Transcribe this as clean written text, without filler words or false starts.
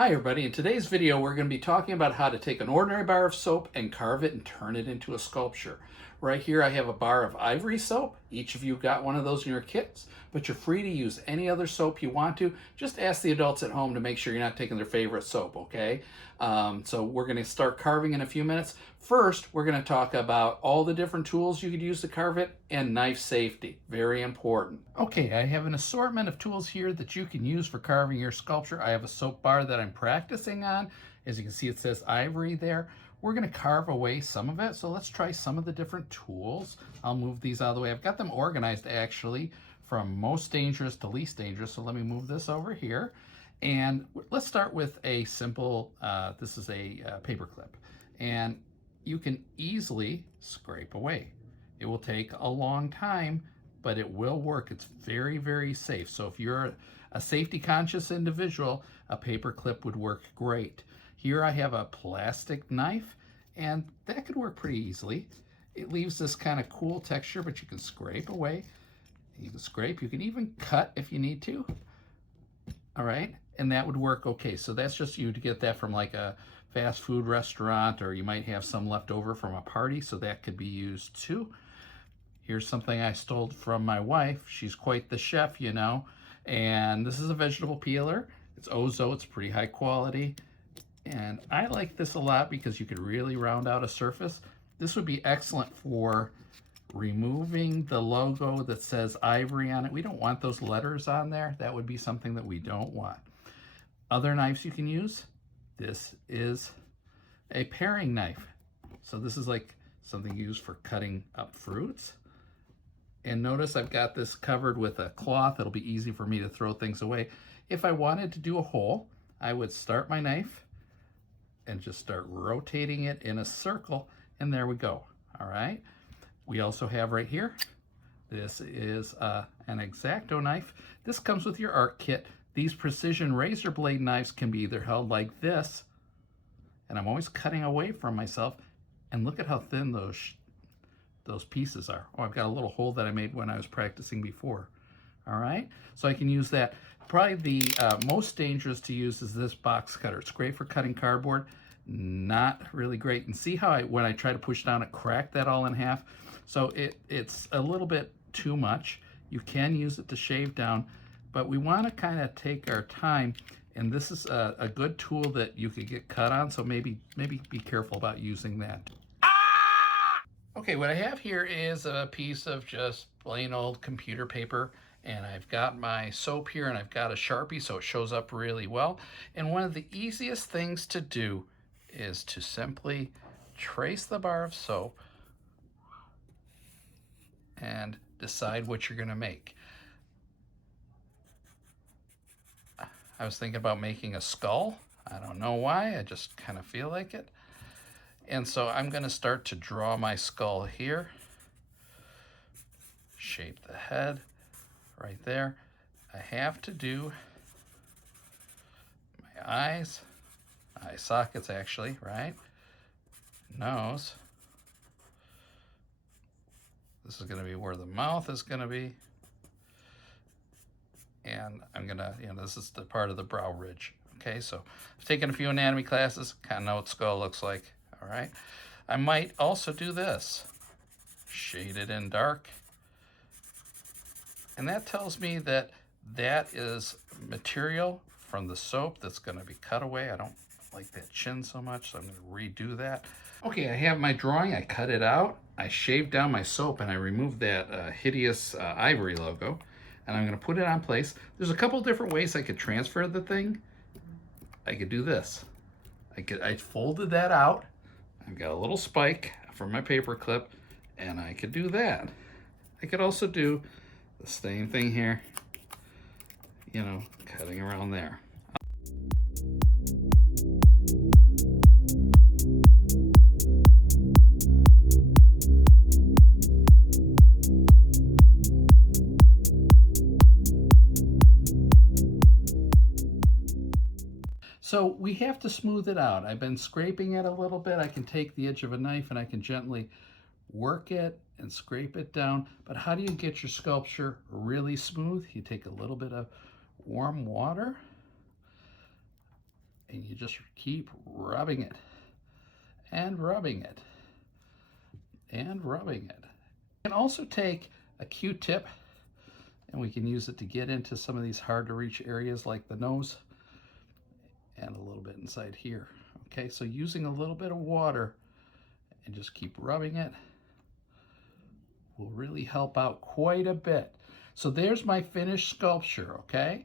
Hi everybody, in today's video we're going to be talking about how to take an ordinary bar of soap and carve it and turn it into a sculpture. Right here I have a bar of ivory soap. Each of you got one of those in your kits, but you're free to use any other soap you want to. Just ask the adults at home to make sure you're not taking their favorite soap, okay? So we're going to start carving in a few minutes. First, we're going to talk about all the different tools you could use to carve it and knife safety. Very important. Okay, I have an assortment of tools here that you can use for carving your sculpture. I have a soap bar that I'm practicing on. As you can see, it says ivory there. We're going to carve away some of it, so let's try some of the different tools. I'll move these out of the way. I've got them organized actually from most dangerous to least dangerous, so let me move this over here. And let's start with a simple, this is a paper clip. And you can easily scrape away. It will take a long time, but it will work. It's very, very safe. So if you're a safety conscious individual, a paper clip would work great. Here I have a plastic knife, and that could work pretty easily. It leaves this kind of cool texture, but you can scrape away. You can scrape, you can even cut if you need to. All right, and that would work okay. So that's just you to get that from like a fast food restaurant, or you might have some left over from a party, so that could be used too. Here's something I stole from my wife. She's quite the chef, you know. And this is a vegetable peeler. It's Ozo, it's pretty high quality. And I like this a lot because you could really round out a surface. This would be excellent for removing the logo that says ivory on it. We don't want those letters on there. That would be something that we don't want. Other knives you can use. This is a paring knife. So this is like something used for cutting up fruits. And notice I've got this covered with a cloth. It'll be easy for me to throw things away. If I wanted to do a hole, I would start my knife and just start rotating it in a circle, and there we go. All right. We also have right here, this is an X-Acto knife. This comes with your art kit. These precision razor blade knives can be either held like this, and I'm always cutting away from myself, and look at how thin those pieces are. Oh, I've got a little hole that I made when I was practicing before. All right, so I can use that. Probably the most dangerous to use is this box cutter. It's great for cutting cardboard, not really great. And see how when I try to push down, it cracked that all in half. So it's a little bit too much. You can use it to shave down, but we want to kind of take our time. And this is a good tool that you could get cut on, so maybe be careful about using that. Okay, what I have here is a piece of just plain old computer paper, and I've got my soap here, and I've got a Sharpie so it shows up really well. And one of the easiest things to do is to simply trace the bar of soap and decide what you're going to make. I was thinking about making a skull. I don't know why, I just kind of feel like it. And so I'm going to start to draw my skull here. Shape the head right there. I have to do my eyes, eye sockets actually, right? Nose. This is going to be where the mouth is going to be. And I'm going to, this is the part of the brow ridge. Okay, so I've taken a few anatomy classes, kind of know what skull looks like. All right, I might also do this, shade it in dark. And that tells me that that is material from the soap that's going to be cut away. I don't like that chin so much, so I'm going to redo that. Okay, I have my drawing. I cut it out. I shaved down my soap, and I removed that hideous ivory logo. And I'm going to put it on place. There's a couple different ways I could transfer the thing. I could do this. I folded that out. I've got a little spike for my paper clip, and I could do that. I could also do the same thing here, cutting around there. So we have to smooth it out. I've been scraping it a little bit. I can take the edge of a knife and I can gently work it and scrape it down. But how do you get your sculpture really smooth? You take a little bit of warm water And you just keep rubbing it and rubbing it and rubbing it. You can also take a Q-tip and we can use it to get into some of these hard to reach areas like the nose and a little bit inside here. Okay, so using a little bit of water and just keep rubbing it will really help out quite a bit. So there's my finished sculpture, okay?